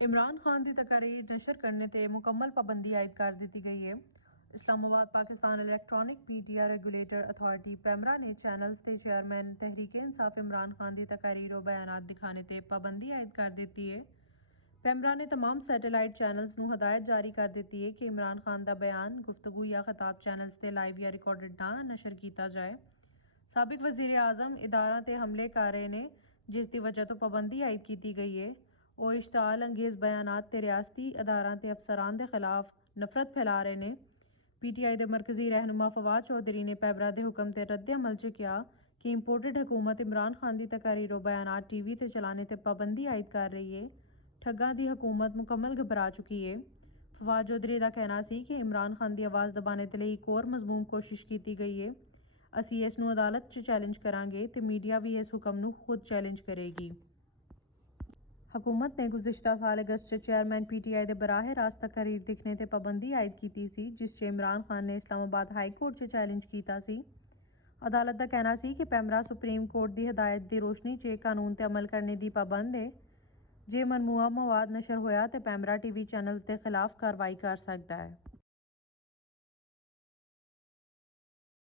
इमरान खान की तकारीर नशर करने ते मुकम्मल पाबंदी आयद कर दी गई है। Islamabad Pakistan electronic media regulator authority PEMRA ने चैनल्स के चेयरमैन तहरीक इंसाफ इमरान खान की तकारीर और बयानात दिखाने ते पाबंदी आयद कर दी है। पैमरा ने तमाम सैटेलाइट चैनल्स को हदायत जारी कर दी है कि इमरान खान का बयान गुफ्तगू या खिताब चैनल्स से लाइव या रिकॉर्डिड ना नशर किया जाए। साबिक वज़ीर आज़म इदारा ते हमले कर रहे ने जिसकी वजह तो पाबंदी आयद की गई है। और इश्ताल अंगेज़ बयानात ते रियासती अदारां ते अफसरान के खिलाफ नफरत फैला रहे ने। PTI के मरकजी रहनुमा फवाद चौधरी ने पैमरा के हुक्म से रद्द अमल च किया कि इंपोर्टेड हुकूमत इमरान खान की तकारीर और बयानात TV से चलाने से पाबंदी आयद कर रही है। ठग्गां की हुकूमत मुकम्मल घबरा चुकी है। फवाद चौधरी का कहना सी कि इमरान खान की आवाज़ दबाने के लिए एक और मजमूम कोशिश की गई है। असी इस नूं अदालत च चैलेंज करांगे तो मीडिया भी इस हुक्म नूं खुद चैलेंज करेगी। हुकूमत ने गुज़िश्ता साल अगस्त च चेयरमैन PTI के बराह रास्त तकारीर दिखने ते पाबंदी आयद की सी जिस च इमरान खान ने इस्लामाबाद हाई कोर्ट च चैलेंज किया सी। अदालत का कहना सी कि पैमरा सुप्रीम कोर्ट की हदायत की रोशनी च कानून ते अमल करने की पाबंद है। जे मनमूआ मवाद नशर होया तो पैमरा TV चैनल के खिलाफ कार्रवाई कर सकता है।